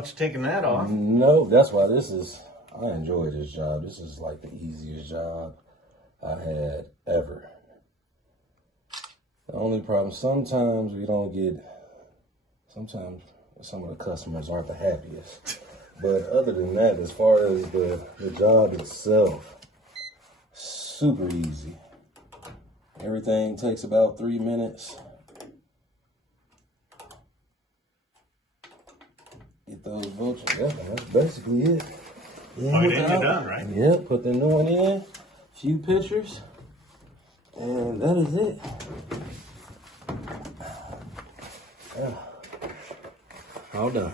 much taking that off. No, that's why I enjoy this job. This is like the easiest job I had ever. The only problem, sometimes some of the customers aren't the happiest. But other than that, as far as the job itself, super easy. Everything takes about 3 minutes. Get those bolts together. That's basically it. Plug it in, you're done, right? Yep, put the new one in, few pictures, and that is it. All done.